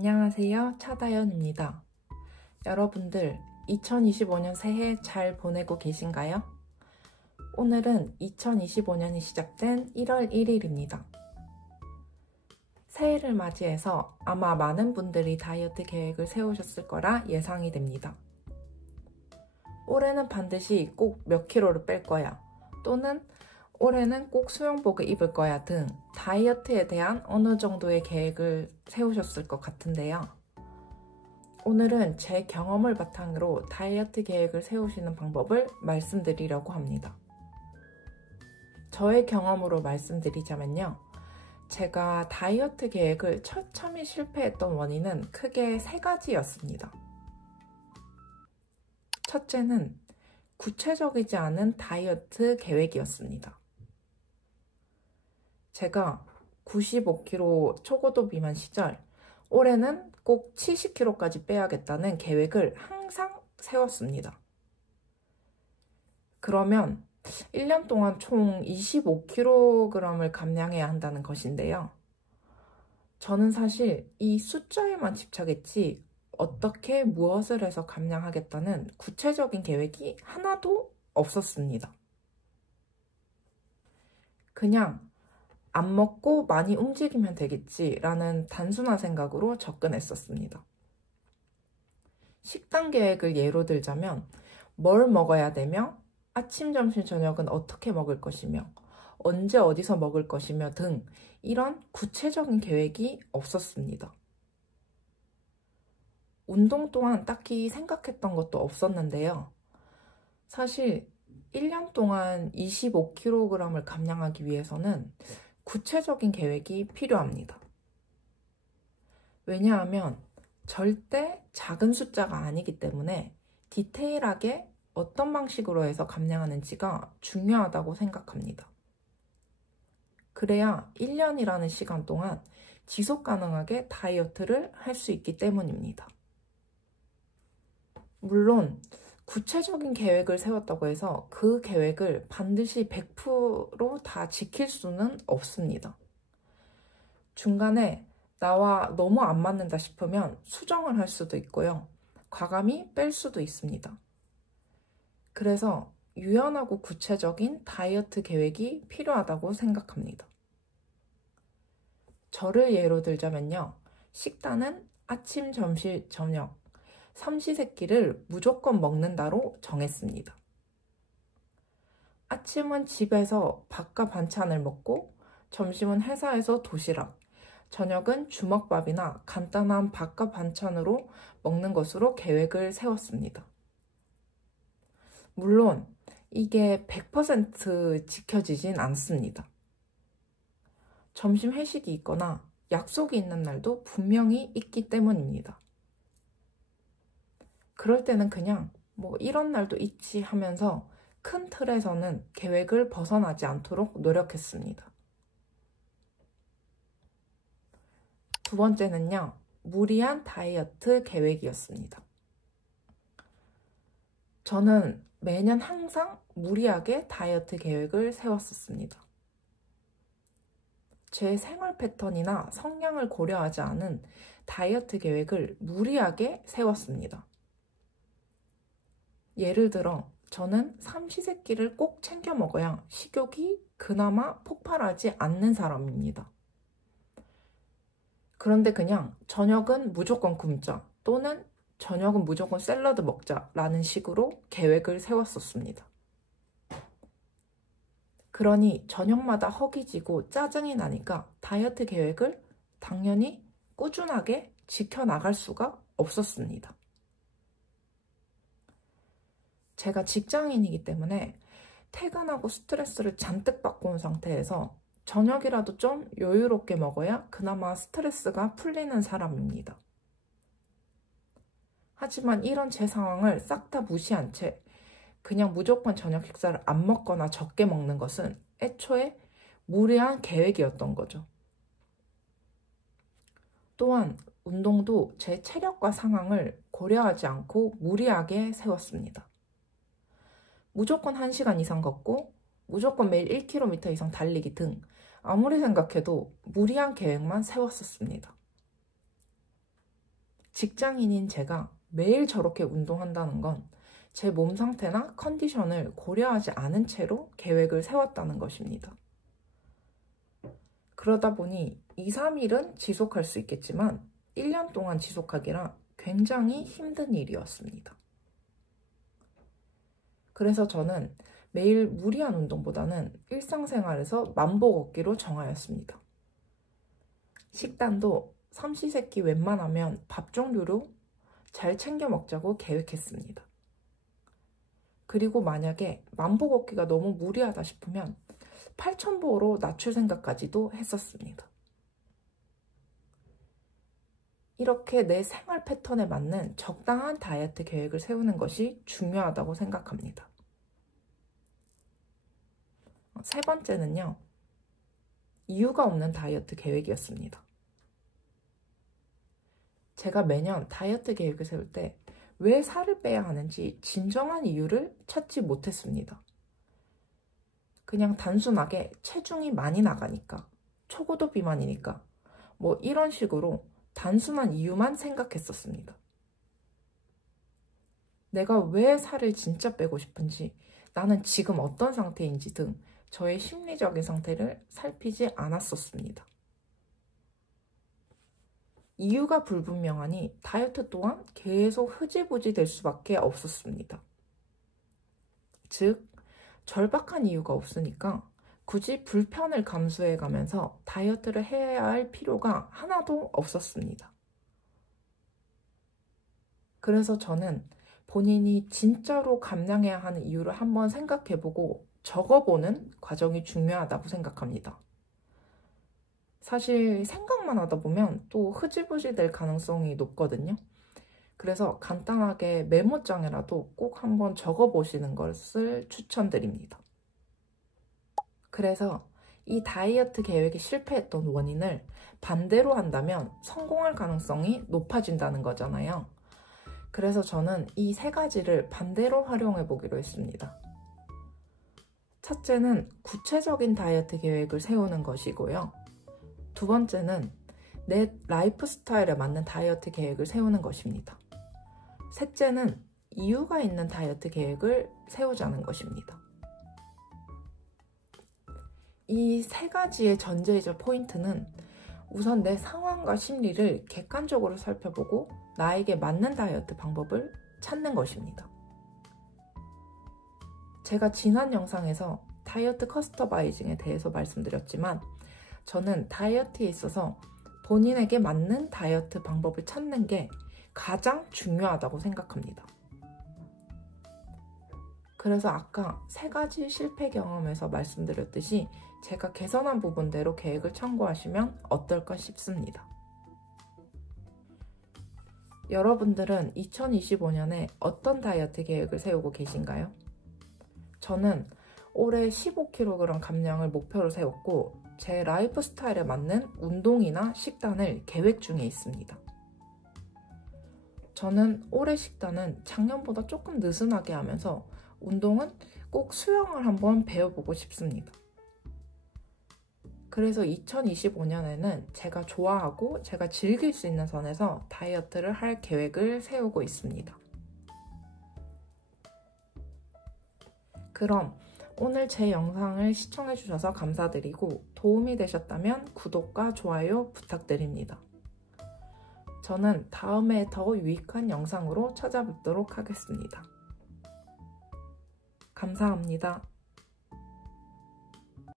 안녕하세요. 차다연입니다. 여러분들 2025년 새해 잘 보내고 계신가요? 오늘은 2025년이 시작된 1월 1일입니다. 새해를 맞이해서 아마 많은 분들이 다이어트 계획을 세우셨을 거라 예상이 됩니다. 올해는 반드시 꼭 몇 킬로를 뺄 거야, 또는 올해는 꼭 수영복을 입을 거야 등 다이어트에 대한 어느 정도의 계획을 세우셨을 것 같은데요. 오늘은 제 경험을 바탕으로 다이어트 계획을 세우시는 방법을 말씀드리려고 합니다. 저의 경험으로 말씀드리자면요. 제가 다이어트 계획을 처참히 실패했던 원인은 크게 3가지였습니다. 첫째는 구체적이지 않은 다이어트 계획이었습니다. 제가 95kg 초고도 비만 시절 올해는 꼭 70kg까지 빼야겠다는 계획을 항상 세웠습니다. 그러면 1년 동안 총 25kg을 감량해야 한다는 것인데요. 저는 사실 이 숫자에만 집착했지 어떻게 무엇을 해서 감량하겠다는 구체적인 계획이 하나도 없었습니다. 그냥 안 먹고 많이 움직이면 되겠지라는 단순한 생각으로 접근했었습니다. 식단 계획을 예로 들자면 뭘 먹어야 되며 아침, 점심, 저녁은 어떻게 먹을 것이며 언제 어디서 먹을 것이며 등 이런 구체적인 계획이 없었습니다. 운동 또한 딱히 생각했던 것도 없었는데요. 사실 1년 동안 25kg을 감량하기 위해서는 구체적인 계획이 필요합니다. 왜냐하면 절대 작은 숫자가 아니기 때문에 디테일하게 어떤 방식으로 해서 감량하는지가 중요하다고 생각합니다. 그래야 1년이라는 시간 동안 지속 가능하게 다이어트를 할 수 있기 때문입니다. 물론 구체적인 계획을 세웠다고 해서 그 계획을 반드시 100% 다 지킬 수는 없습니다. 중간에 나와 너무 안 맞는다 싶으면 수정을 할 수도 있고요. 과감히 뺄 수도 있습니다. 그래서 유연하고 구체적인 다이어트 계획이 필요하다고 생각합니다. 저를 예로 들자면요. 식단은 아침, 점심, 저녁 삼시세끼를 무조건 먹는다로 정했습니다. 아침은 집에서 밥과 반찬을 먹고 점심은 회사에서 도시락, 저녁은 주먹밥이나 간단한 밥과 반찬으로 먹는 것으로 계획을 세웠습니다. 물론 이게 100% 지켜지진 않습니다. 점심 회식이 있거나 약속이 있는 날도 분명히 있기 때문입니다. 그럴 때는 그냥 이런 날도 있지 하면서 큰 틀에서는 계획을 벗어나지 않도록 노력했습니다. 두 번째는요, 무리한 다이어트 계획이었습니다. 저는 매년 항상 무리하게 다이어트 계획을 세웠었습니다. 제 생활 패턴이나 성향을 고려하지 않은 다이어트 계획을 무리하게 세웠습니다. 예를 들어 저는 삼시세끼를 꼭 챙겨 먹어야 식욕이 그나마 폭발하지 않는 사람입니다. 그런데 그냥 저녁은 무조건 굶자 또는 저녁은 무조건 샐러드 먹자 라는 식으로 계획을 세웠었습니다. 그러니 저녁마다 허기지고 짜증이 나니까 다이어트 계획을 당연히 꾸준하게 지켜나갈 수가 없었습니다. 제가 직장인이기 때문에 퇴근하고 스트레스를 잔뜩 받고 온 상태에서 저녁이라도 좀 여유롭게 먹어야 그나마 스트레스가 풀리는 사람입니다. 하지만 이런 제 상황을 싹 다 무시한 채 그냥 무조건 저녁 식사를 안 먹거나 적게 먹는 것은 애초에 무리한 계획이었던 거죠. 또한 운동도 제 체력과 상황을 고려하지 않고 무리하게 세웠습니다. 무조건 1시간 이상 걷고 무조건 매일 1km 이상 달리기 등 아무리 생각해도 무리한 계획만 세웠었습니다. 직장인인 제가 매일 저렇게 운동한다는 건 제 몸 상태나 컨디션을 고려하지 않은 채로 계획을 세웠다는 것입니다. 그러다 보니 2, 3일은 지속할 수 있겠지만 1년 동안 지속하기라 굉장히 힘든 일이었습니다. 그래서 저는 매일 무리한 운동보다는 일상생활에서 만보 걷기로 정하였습니다. 식단도 삼시세끼 웬만하면 밥 종류로 잘 챙겨 먹자고 계획했습니다. 그리고 만약에 만보 걷기가 너무 무리하다 싶으면 8,000보로 낮출 생각까지도 했었습니다. 이렇게 내 생활 패턴에 맞는 적당한 다이어트 계획을 세우는 것이 중요하다고 생각합니다. 세 번째는요, 이유가 없는 다이어트 계획이었습니다. 제가 매년 다이어트 계획을 세울 때 왜 살을 빼야 하는지 진정한 이유를 찾지 못했습니다. 그냥 단순하게 체중이 많이 나가니까, 초고도 비만이니까, 뭐 이런 식으로 단순한 이유만 생각했었습니다. 내가 왜 살을 진짜 빼고 싶은지, 나는 지금 어떤 상태인지 등 저의 심리적인 상태를 살피지 않았었습니다. 이유가 불분명하니 다이어트 또한 계속 흐지부지 될 수밖에 없었습니다. 즉, 절박한 이유가 없으니까 굳이 불편을 감수해 가면서 다이어트를 해야 할 필요가 하나도 없었습니다. 그래서 저는 본인이 진짜로 감량해야 하는 이유를 한번 생각해보고 적어보는 과정이 중요하다고 생각합니다. 사실 생각만 하다 보면 또 흐지부지 될 가능성이 높거든요. 그래서 간단하게 메모장에라도 꼭 한번 적어보시는 것을 추천드립니다. 그래서 이 다이어트 계획이 실패했던 원인을 반대로 한다면 성공할 가능성이 높아진다는 거잖아요. 그래서 저는 이 세 가지를 반대로 활용해 보기로 했습니다. 첫째는 구체적인 다이어트 계획을 세우는 것이고요. 두 번째는 내 라이프 스타일에 맞는 다이어트 계획을 세우는 것입니다. 셋째는 이유가 있는 다이어트 계획을 세우자는 것입니다. 이 세 가지의 전제이자 포인트는 우선 내 상황과 심리를 객관적으로 살펴보고 나에게 맞는 다이어트 방법을 찾는 것입니다. 제가 지난 영상에서 다이어트 커스터마이징에 대해서 말씀드렸지만 저는 다이어트에 있어서 본인에게 맞는 다이어트 방법을 찾는 게 가장 중요하다고 생각합니다. 그래서 아까 세 가지 실패 경험에서 말씀드렸듯이 제가 개선한 부분대로 계획을 참고하시면 어떨까 싶습니다. 여러분들은 2025년에 어떤 다이어트 계획을 세우고 계신가요? 저는 올해 15kg 감량을 목표로 세웠고 제 라이프 스타일에 맞는 운동이나 식단을 계획 중에 있습니다. 저는 올해 식단은 작년보다 조금 느슨하게 하면서 운동은 꼭 수영을 한번 배워보고 싶습니다. 그래서 2025년에는 제가 좋아하고 제가 즐길 수 있는 선에서 다이어트를 할 계획을 세우고 있습니다. 그럼 오늘 제 영상을 시청해주셔서 감사드리고 도움이 되셨다면 구독과 좋아요 부탁드립니다. 저는 다음에 더 유익한 영상으로 찾아뵙도록 하겠습니다. 감사합니다.